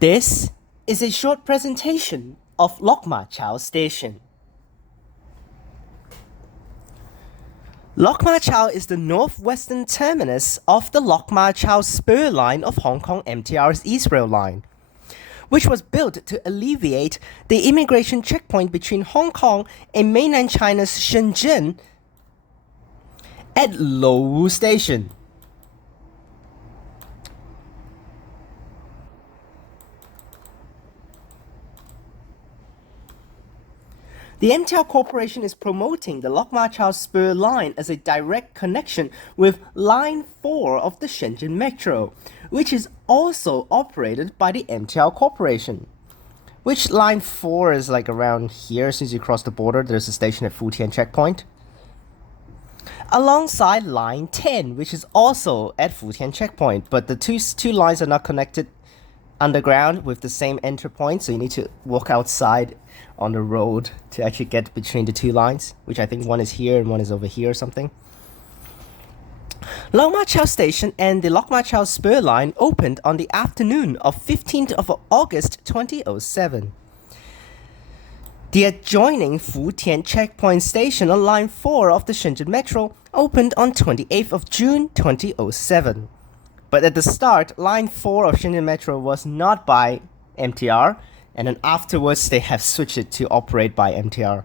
This is a short presentation of Lok Ma Chau Station. Lok Ma Chau is the northwestern terminus of the Lok Ma Chau spur line of Hong Kong MTR's East Rail Line, which was built to alleviate the immigration checkpoint between Hong Kong and mainland China's Shenzhen at Lok Ma Chau Station. The MTR Corporation is promoting the Lok Ma Chau Spur line as a direct connection with Line 4 of the Shenzhen Metro, which is also operated by the MTR Corporation. Which Line 4 is like around here. Since you cross the border, there's a station at Futian Checkpoint. Alongside Line 10, which is also at Futian Checkpoint, but the two lines are not connected underground with the same entry point, so you need to walk outside on the road to actually get between the two lines, which I think one is here and one is over here or something. Lok Ma Chau Station and the Lok Ma Chau Spur line opened on the afternoon of 15th of August 2007. The adjoining Futian Checkpoint Station on Line 4 of the Shenzhen Metro opened on 28th of June 2007. But at the start, Line 4 of Shenzhen Metro was not by MTR, and then afterwards they have switched it to operate by MTR.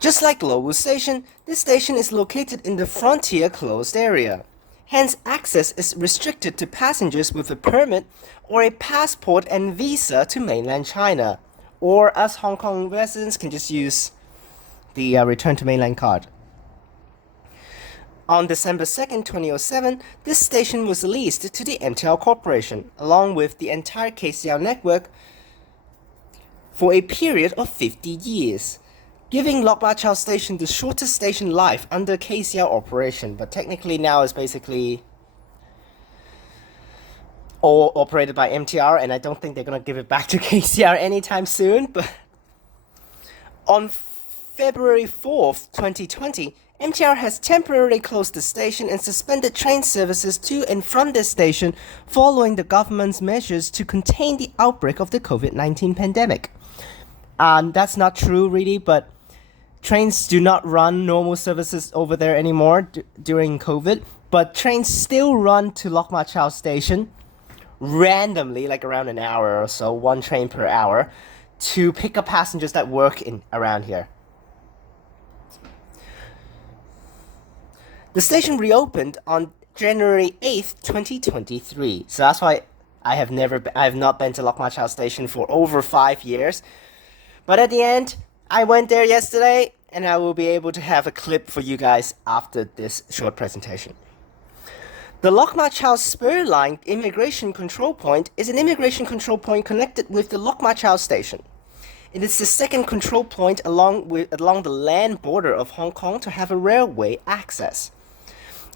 Just like Lok Ma Station, this station is located in the frontier closed area. Hence, access is restricted to passengers with a permit or a passport and visa to mainland China, or as Hong Kong residents can just use the return to mainland card. On December 2nd, 2007, this station was leased to the MTR Corporation, along with the entire KCL network, for a period of 50 years, giving Lok Ma Chau Station the shortest station life under KCL operation, but technically now it's basically all operated by MTR, and I don't think they're going to give it back to KCR anytime soon. But on February 4th, 2020, MTR has temporarily closed the station and suspended train services to and from this station following the government's measures to contain the outbreak of the COVID-19 pandemic. That's not true really, but trains do not run normal services over there anymore during COVID, but trains still run to Lok Ma Chau Station randomly, like around an hour or so, one train per hour, to pick up passengers that work around here. The station reopened on January 8th, 2023. So that's why I have not been to Lok Ma Chau Station for over 5 years. But at the end, I went there yesterday, and I will be able to have a clip for you guys after this short presentation. The Lok Ma Chau Spur Line Immigration Control Point is an immigration control point connected with the Lok Ma Chau Station. It is the second control point along the land border of Hong Kong to have a railway access.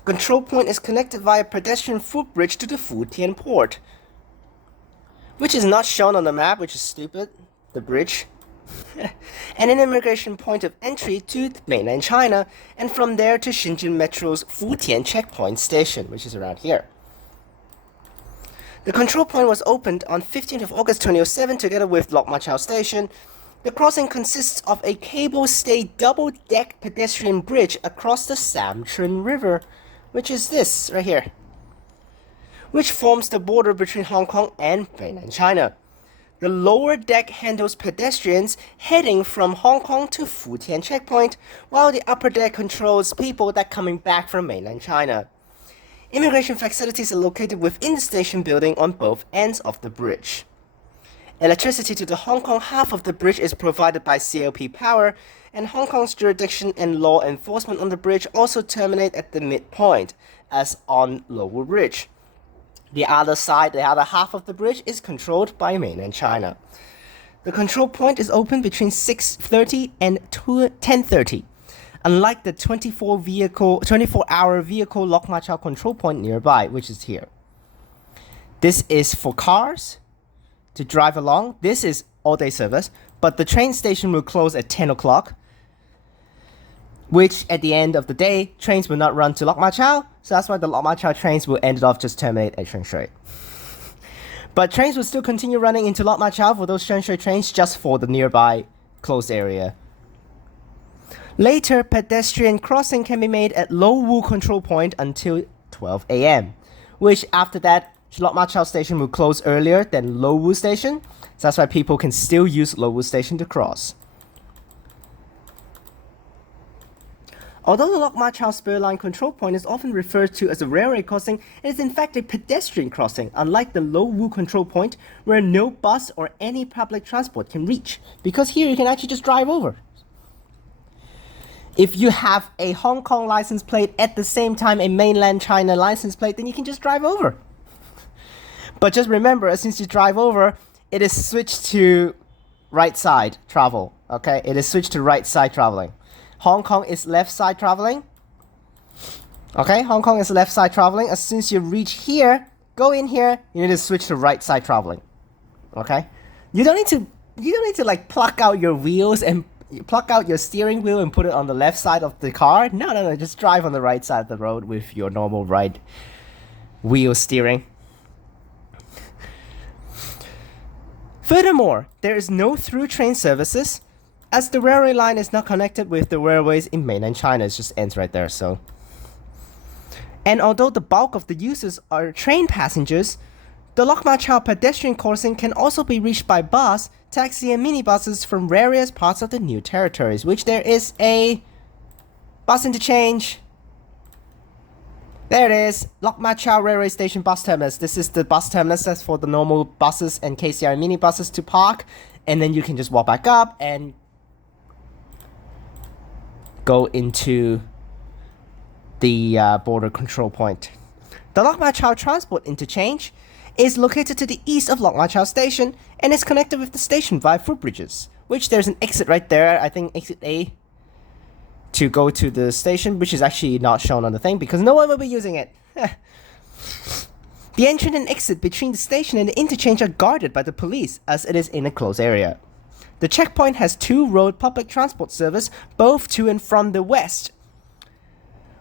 Control point is connected via pedestrian footbridge to the Futian port, which is not shown on the map, which is stupid, the bridge, and an immigration point of entry to mainland China, and from there to Shenzhen Metro's Futian Checkpoint Station, which is around here. The control point was opened on 15th of August 2007 together with Lok Ma Chau Station. The crossing consists of a cable-stayed double-deck pedestrian bridge across the Sam Chun River, which is this right here, which forms the border between Hong Kong and mainland China. The lower deck handles pedestrians heading from Hong Kong to Futian Checkpoint, while the upper deck controls people that coming back from mainland China. Immigration facilities are located within the station building on both ends of the bridge. Electricity to the Hong Kong half of the bridge is provided by CLP Power, and Hong Kong's jurisdiction and law enforcement on the bridge also terminate at the midpoint, as on Lower Bridge. The other half of the bridge is controlled by mainland China. The control point is open between 6:30 and 10:30. Unlike the 24-hour vehicle Lok Ma Chau control point nearby, which is here. This is for cars to drive along. This is all-day service, but the train station will close at 10 o'clock, which at the end of the day, trains will not run to Lok Ma Chau, so that's why the Lok Ma Chau trains will end off just terminate at Shui. But trains will still continue running into Lok Ma Chau for those Shenzhen trains just for the nearby closed area. Later, pedestrian crossing can be made at Lo Wu control point until 12 a.m., which after that, Lok Ma Chau Station will close earlier than Lo Wu Station, so that's why people can still use Lo Wu Station to cross. Although the Lok Ma Chau Spur Line control point is often referred to as a railway crossing, it is in fact a pedestrian crossing, unlike the Lo Wu control point, where no bus or any public transport can reach, because here you can actually just drive over. If you have a Hong Kong license plate at the same time a mainland China license plate, then you can just drive over. But just remember, since you drive over, it is switched to right side travel, okay? It is switched to right side traveling. Hong Kong is left side traveling. Okay, Hong Kong is left side traveling. As soon as you reach here, go in here, you need to switch to right side traveling. Okay? You don't need to like pluck out your wheels and pluck out your steering wheel and put it on the left side of the car. No, just drive on the right side of the road with your normal right wheel steering. Furthermore, there is no through train services, as the railway line is not connected with the railways in mainland China. It just ends right there, so. And although the bulk of the users are train passengers, the Lok Ma Chau pedestrian crossing can also be reached by bus, taxi and minibuses from various parts of the new territories, which there is a bus interchange. There it is, Lok Ma Chau Railway Station bus terminus. This is the bus terminus that's for the normal buses and KCR minibuses to park, and then you can just walk back up and go into the border control point. The Lok Ma Chau Transport Interchange is located to the east of Lok Ma Chau Station and is connected with the station via footbridges, which there's an exit right there, I think exit A, to go to the station, which is actually not shown on the thing because no one will be using it. The entrance and exit between the station and the interchange are guarded by the police as it is in a closed area. The checkpoint has two road public transport service, both to and from the west,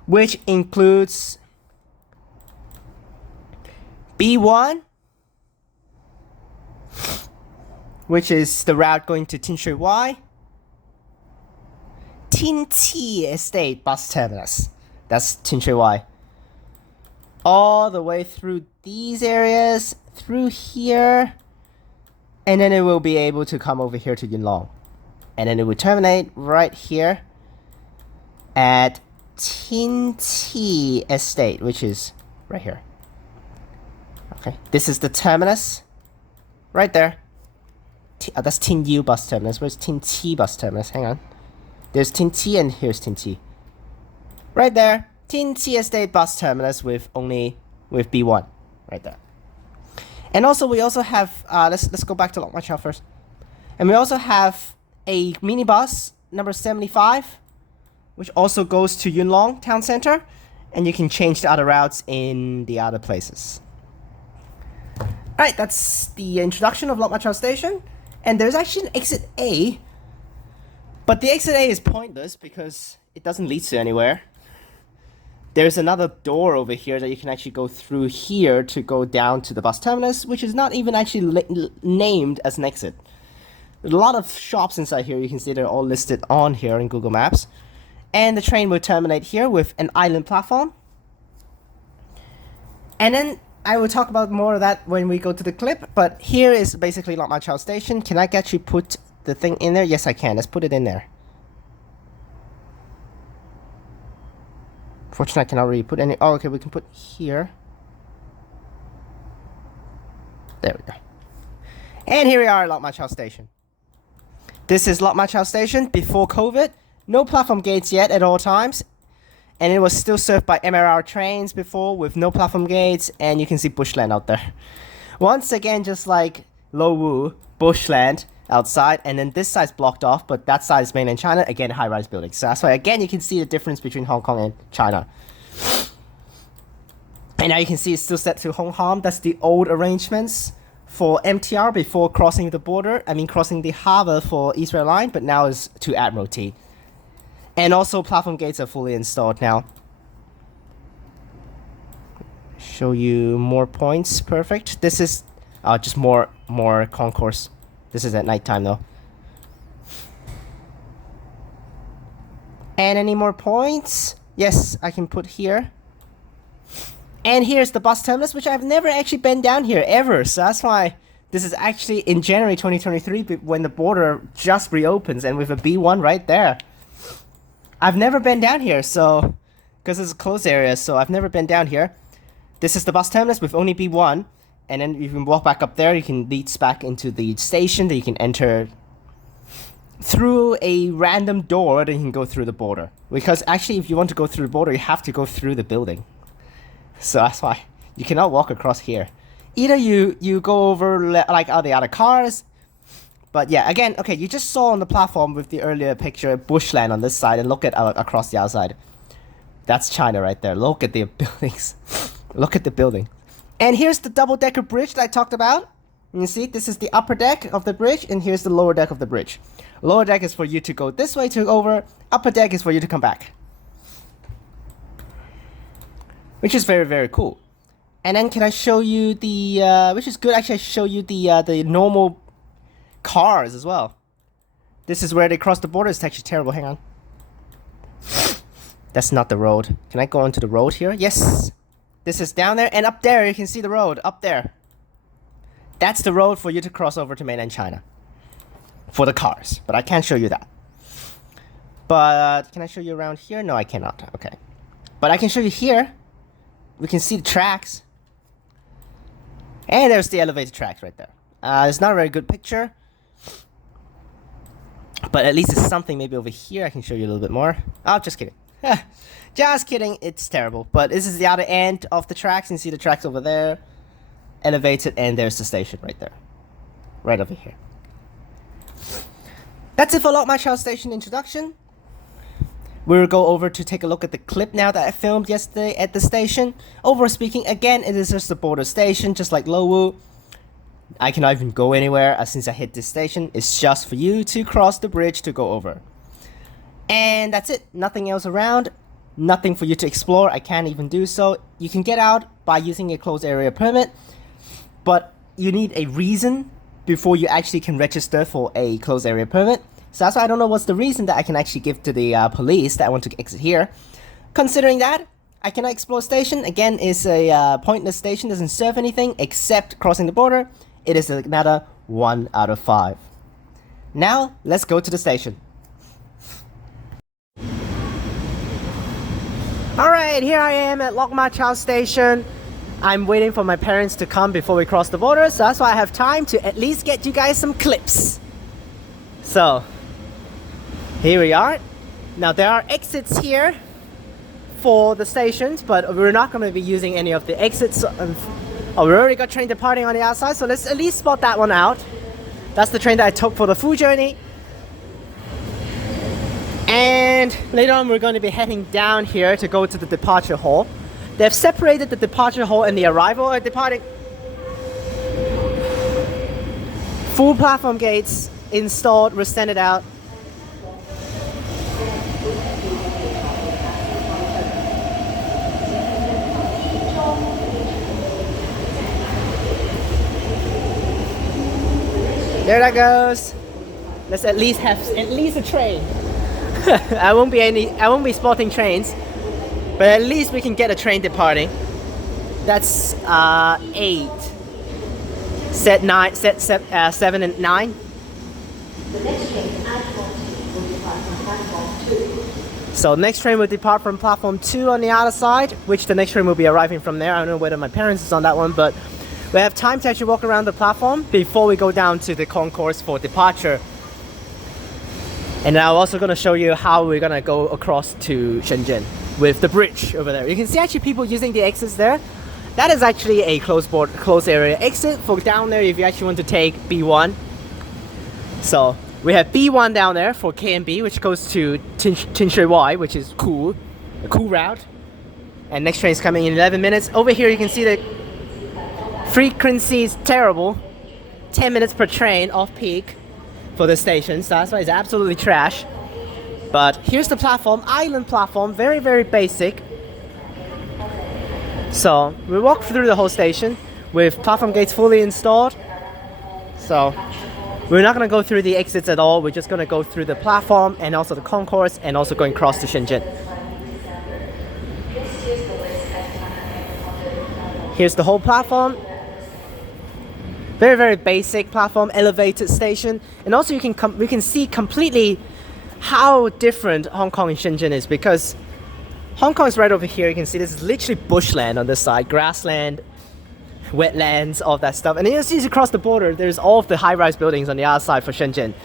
which includes B1, which is the route going to TransWA, Tin Estate bus terminus. That's TransWA. All the way through these areas, through here, and then it will be able to come over here to Yuen Long. And then it will terminate right here at Tin Estate, which is right here. Okay, this is the terminus. Right there. That's Tin U bus terminus. Where's Tin T bus terminus? Hang on. There's Tin T and here's Tin T. Right there. Tin T Estate bus terminus with B1. Right there. And also we also have let's go back to Lok Ma Chau first. And we also have a minibus number 75, which also goes to Yuen Long Town Center, and you can change the other routes in the other places. Alright, that's the introduction of Lok Ma Chau Station. And there's actually an exit A, but the exit A is pointless because it doesn't lead to anywhere. There's another door over here that you can actually go through here to go down to the bus terminus, which is not even actually named as an exit. There's a lot of shops inside here. You can see they're all listed on here in Google Maps. And the train will terminate here with an island platform. And then I will talk about more of that when we go to the clip, but here is basically Lok Ma Chau Station. Can I actually put the thing in there? Yes, I can. Let's put it in there. Fortunately, I cannot really put any. Oh, okay, we can put here. There we go. And here we are at Lok Ma Chau Station. This is Lok Ma Chau Station before COVID. No platform gates yet at all times. And it was still served by MRR trains before with no platform gates. And you can see bushland out there. Once again, just like Lo Wu, bushland outside. And then this side's blocked off, but that side is mainland China. Again, high-rise buildings. So that's why, again, you can see the difference between Hong Kong and China. And now you can see it's still set to Hong Kong. That's the old arrangements for MTR before crossing the border. I mean, crossing the harbor for East Rail Line, but now it's to Admiralty. And also, platform gates are fully installed now. Show you more points. Perfect. This is Just more concourse. This is at nighttime though. And any more points? Yes, I can put here. And here's the bus terminus, which I've never actually been down here ever. So that's why this is actually in January 2023 when the border just reopens and with a B1 right there. I've never been down here, so because it's a closed area, so I've never been down here. This is the bus terminus with only B1, and then you can walk back up there. You can lead back into the station that you can enter through a random door, then you can go through the border. Because actually, if you want to go through the border, you have to go through the building. So that's why you cannot walk across here. Either you go over like all the other cars, but yeah, again, okay, you just saw on the platform with the earlier picture bushland on this side, and look at across the other side. That's China right there. Look at the buildings. Look at the building. And here's the double-decker bridge that I talked about. You see, this is the upper deck of the bridge, and here's the lower deck of the bridge. Lower deck is for you to go this way to over. Upper deck is for you to come back. Which is very, very cool. And then can I show you the, which is good, actually I show you the normal cars as well. This is where they cross the border. It's actually terrible, hang on. That's not the road. Can I go onto the road here? Yes. This is down there, and up there you can see the road, up there. That's the road for you to cross over to mainland China. For the cars, but I can't show you that. But can I show you around here? No, I cannot. Okay. But I can show you here. We can see the tracks. And there's the elevated tracks right there. It's not a very good picture. But at least it's something maybe over here. I can show you a little bit more. Oh, just kidding. Just kidding. It's terrible. But this is the other end of the tracks. You can see the tracks over there. Elevated, and there's the station right there. Right over here. That's it for Lok Ma Chau Station introduction. We'll go over to take a look at the clip now that I filmed yesterday at the station. Overall speaking, again, it is just a border station, just like Lowu. I cannot even go anywhere since I hit this station. It's just for you to cross the bridge to go over. And that's it. Nothing else around. Nothing for you to explore. I can't even do so. You can get out by using a closed area permit. But you need a reason before you actually can register for a closed area permit. So that's why I don't know what's the reason that I can actually give to the police that I want to exit here. Considering that, I cannot explore station. Again, it's a pointless station, doesn't serve anything except crossing the border. It is another 1 out of 5. Now, let's go to the station. Alright, here I am at Lok Ma Chau Station. I'm waiting for my parents to come before we cross the border, so that's why I have time to at least get you guys some clips. So, here we are. Now there are exits here for the stations, but we're not going to be using any of the exits. Oh, we already got train departing on the outside, so let's at least spot that one out. That's the train that I took for the full journey. And later on we're going to be heading down here to go to the departure hall. They've separated the departure hall and the arrival or departing. Full platform gates installed, we're standing out. There that goes. Let's at least have a train. I won't be spotting trains. But at least we can get a train departing. That's 8. Set 9, set 7 and 9. The next train will depart from platform 2. So next train will depart from platform 2 on the other side, which the next train will be arriving from there. I don't know whether my parents is on that one, but we have time to actually walk around the platform before we go down to the concourse for departure. And I'm also going to show you how we're going to go across to Shenzhen with the bridge over there. You can see actually people using the exits there. That is actually a closed area exit for down there if you actually want to take B1. So we have B1 down there for KMB, which goes to TransWA, which is cool, a cool route. And next train is coming in 11 minutes. Over here you can see the frequency is terrible, 10 minutes per train off peak for the station. So that's why it's absolutely trash. But here's the platform, island platform, very, very basic. So we walk through the whole station. with platform gates fully installed. So we're not going to go through the exits at all. We're just going to go through the platform and also the concourse and also going across to Shenzhen. Here's the whole platform. Very, very basic platform, elevated station. And also we can see completely how different Hong Kong and Shenzhen is, because Hong Kong is right over here. You can see this is literally bushland on this side, grassland, wetlands, all that stuff. And then you see across the border, there's all of the high-rise buildings on the other side for Shenzhen.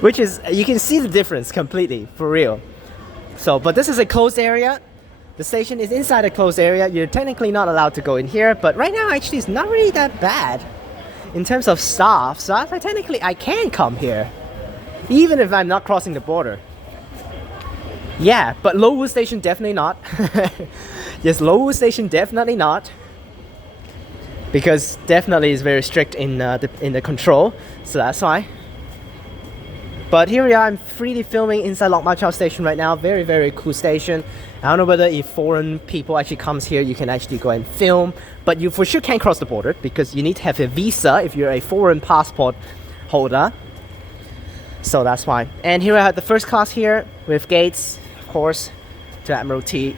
Which is, you can see the difference completely, for real. So, but this is a closed area. The station is inside a closed area. You're technically not allowed to go in here, but right now actually it's not really that bad in terms of staff. So technically I can come here, even if I'm not crossing the border. Yeah, but Lok Ma Station definitely not. Yes, Lok Ma Station definitely not, because definitely is very strict in the control. So that's why. But here we are. I'm freely filming inside Lok Ma Chau Station right now. Very, very cool station. I don't know whether if foreign people actually comes here, you can actually go and film, but you for sure can't cross the border because you need to have a visa if you're a foreign passport holder. So that's why. And here I have the first class here with gates, of course, to Admiralty,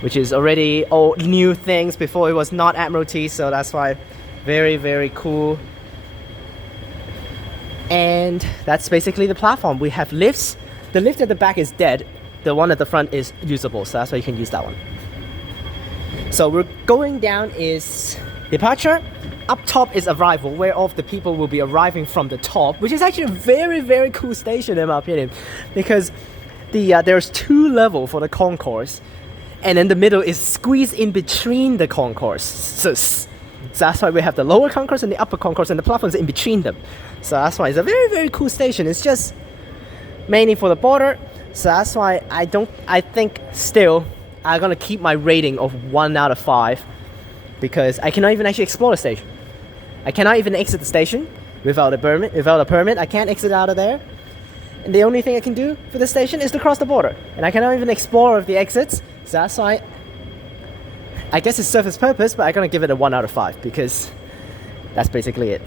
which is already all new things. Before it was not Admiralty, so that's why. Very, very cool. And that's basically the platform. We have lifts. The lift at the back is dead. The one at the front is usable, so that's why you can use that one. So we're going down is departure. Up top is arrival, where all of the people will be arriving from the top, which is actually a very, very cool station in my opinion, because there's 2 levels for the concourse, and then the middle is squeezed in between the concourse. So that's why we have the lower concourse and the upper concourse, and the platforms in between them. So that's why it's a very, very cool station. It's just mainly for the border. So that's why I think still I'm gonna keep my rating of 1 out of 5, because I cannot even actually explore the station. I cannot even exit the station without a permit. I can't exit out of there. And the only thing I can do for the station is to cross the border. And I cannot even explore the exits. So that's why I guess it serves its purpose, but I'm gonna give it a 1 out of 5 because that's basically it.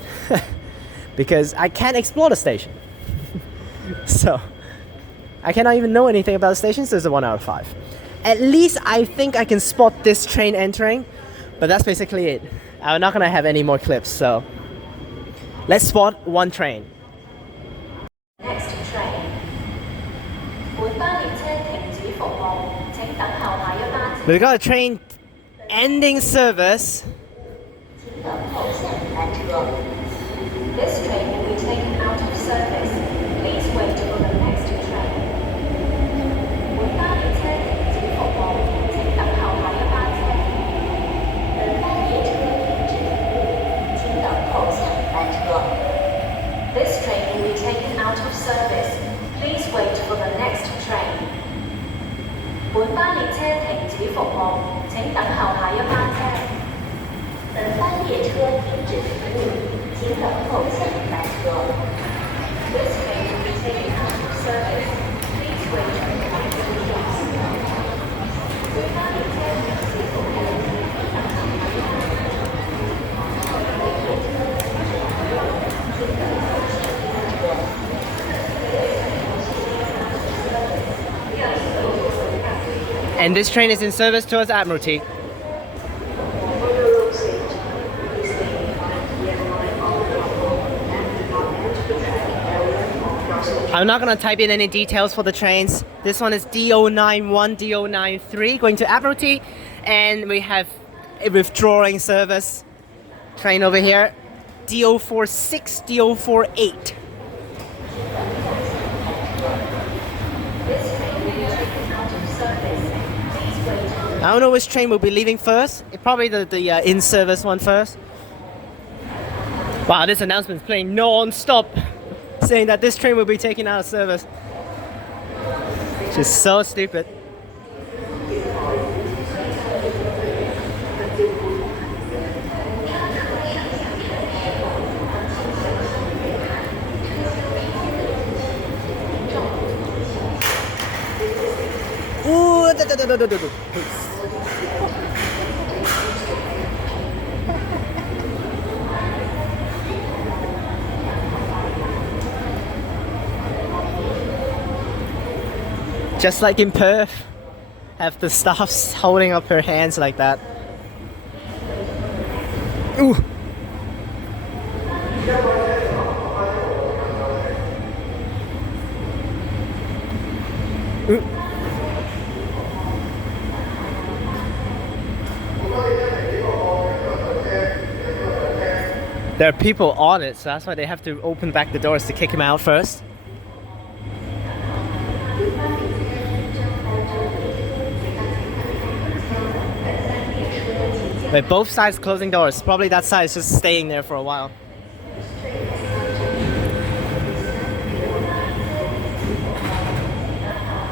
Because I can't explore the station. So I cannot even know anything about the station, so it's a 1 out of 5. At least I think I can spot this train entering, but that's basically it. I'm not gonna have any more clips, so let's spot one train. Next train. We got a train ending service. This train will be taken out of service. Please wait for the next train. 本巴列車停止服務，請等候下一班車。本巴列車停止服務，請等候下一班車。This train will be taken out of service. Please wait for the next train. 本巴列車停止服務，請等候下一班車。本班列車停止服務。 请等候下一班车。This train will be taken out of service. Please wait for the next train. 本巴列車停止服務，請等候下一班車。本巴列車停止服務，請等候下一班車。And this train is in service towards Admiralty. I'm not gonna type in any details for the trains. This one is DO91, DO93 going to Admiralty, and we have a withdrawing service train over here, DO46, DO48. I don't know which train will be leaving first. Probably the in-service one first. Wow, this announcement is playing non-stop, saying that this train will be taken out of service. Just so stupid. Ooh, Just like in Perth, have the staffs holding up her hands like that. Ooh. Ooh. There are people on it, so that's why they have to open back the doors to kick him out first. Wait, both sides closing doors. Probably that side is just staying there for a while.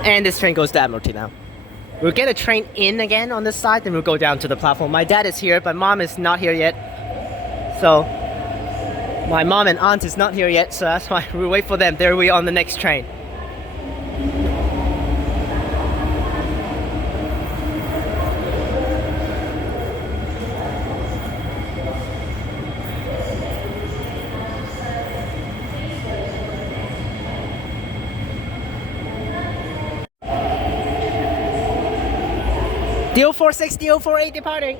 And this train goes to Admiralty now. We'll get a train in again on this side, then we'll go down to the platform. My dad is here, but mom is not here yet. So, my mom and aunt is not here yet, so that's why we'll wait for them. There we are on the next train. D046, D048 departing.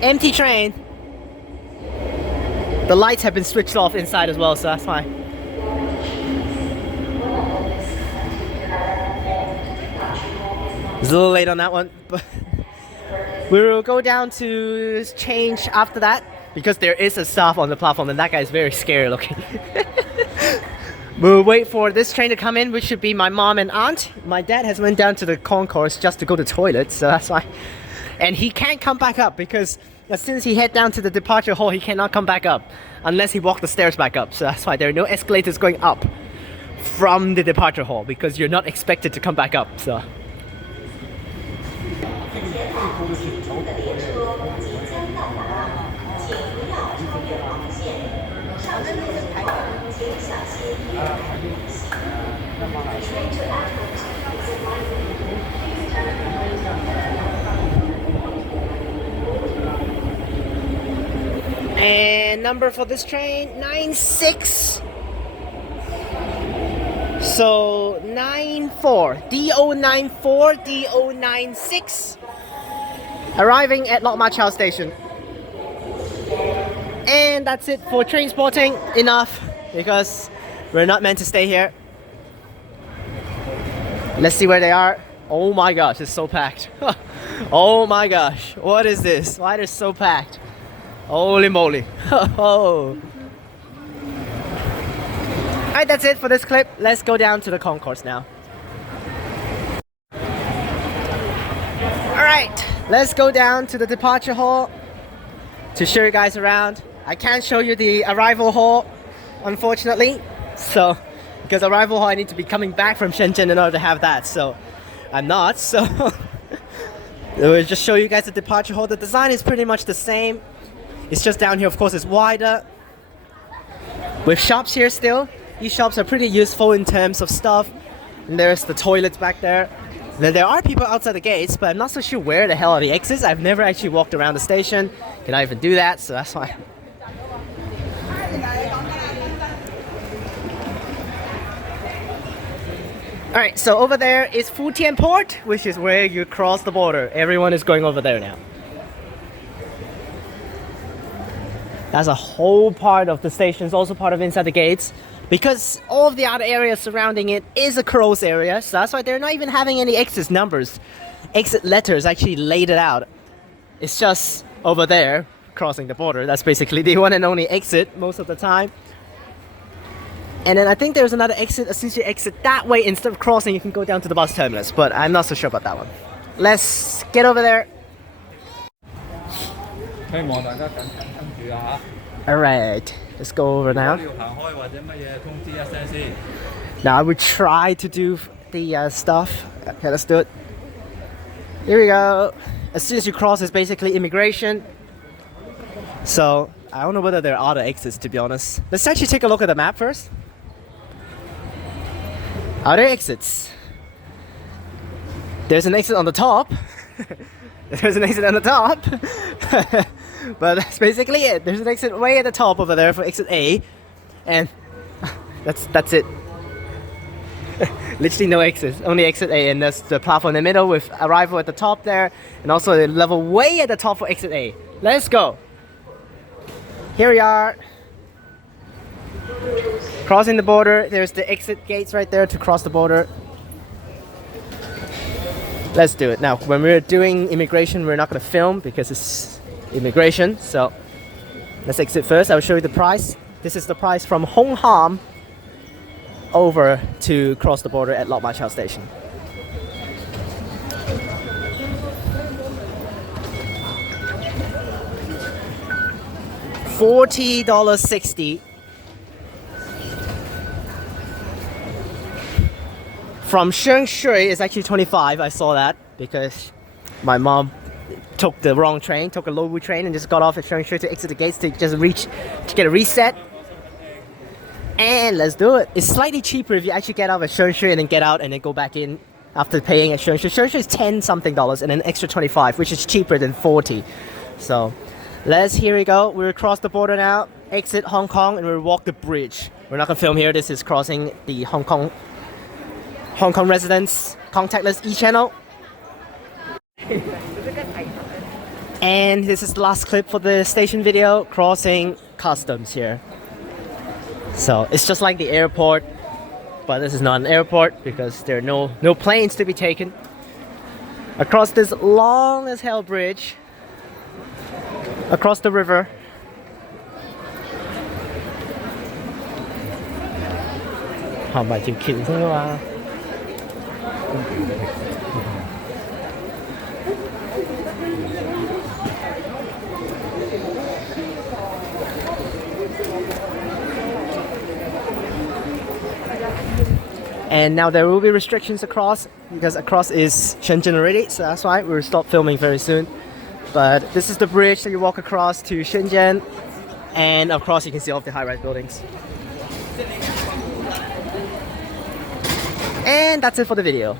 Empty train. The lights have been switched off inside as well, so that's fine. It's a little late on that one, but we will go down to change after that because there is a staff on the platform and that guy is very scary looking. We'll wait for this train to come in, which should be my mom and aunt. My dad has went down to the concourse just to go to the toilet, so that's why. And he can't come back up because as soon as he head down to the departure hall, he cannot come back up unless he walk the stairs back up. So that's why there are no escalators going up from the departure hall because you're not expected to come back up. So. And number for this train, 96. So 94, D094, D096. Arriving at Lok Ma Chau Station. And that's it for train spotting. Enough, because we're not meant to stay here. Let's see where they are. Oh my gosh, it's so packed. Oh my gosh, what is this? Why is it so packed? Holy moly. Oh. Alright, that's it for this clip. Let's go down to the concourse now. Alright, let's go down to the departure hall to show you guys around. I can't show you the arrival hall, unfortunately. So, because arrival hall I need to be coming back from Shenzhen in order to have that. So, I'm not. So, we'll just show you guys the departure hall. The design is pretty much the same. It's just down here, of course, it's wider. With shops here still. These shops are pretty useful in terms of stuff. And there's the toilets back there. Then there are people outside the gates, but I'm not so sure where the hell are the exits. I've never actually walked around the station. Can I even do that? So that's why. Alright, so over there is Futian Port, which is where you cross the border. Everyone is going over there now. That's a whole part of the station, it's also part of inside the gates. Because all of the other areas surrounding it is a closed area, so that's why they're not even having any exit numbers. Exit letters actually laid it out. It's just over there, crossing the border. That's basically the one and only exit most of the time. And then I think there's another exit, as soon as you exit that way, instead of crossing, you can go down to the bus terminus. But I'm not so sure about that one. Let's get over there. Alright, let's go over now. Now I will try to do the stuff. Okay, let's do it. Here we go. As soon as you cross, it's basically immigration. So, I don't know whether there are other exits, to be honest. Let's actually take a look at the map first. Other exits. There's an exit on the top. There's an exit on the top. But that's basically it. There's an exit way at the top over there for exit A. And that's it. Literally no exits, only exit A, and there's the platform in the middle with arrival at the top there, and also the level way at the top for exit A. Let's go. Here we are. Crossing the border. There's the exit gates right there to cross the border. Let's do it. Now, when we're doing immigration, we're not going to film because it's immigration. So let's exit first. I'll show you the price. This is the price from Hong Kong over to cross the border at Lok Ma Chau Station. $40.60. From Shenzhen, it's actually 25. I saw that because my mom took the wrong train, took a local train, and just got off at Shenzhen to exit the gates to just reach to get a reset. And let's do it. It's slightly cheaper if you actually get out at Shenzhen and then get out and then go back in after paying at Shenzhen. Shenzhen is $10 something and an extra 25, which is cheaper than 40. So here we go. We're across the border now. Exit Hong Kong and we'll walk the bridge. We're not gonna film here. This is crossing the Hong Kong residents contactless e-channel. And this is the last clip for the station video, crossing customs here. So it's just like the airport, but this is not an airport because there are no planes to be taken. Across this long as hell bridge, across the river. And now there will be restrictions across because across is Shenzhen already, so that's why we'll stop filming very soon. But this is the bridge that you walk across to Shenzhen, and of course you can see all of the high-rise buildings. And that's it for the video.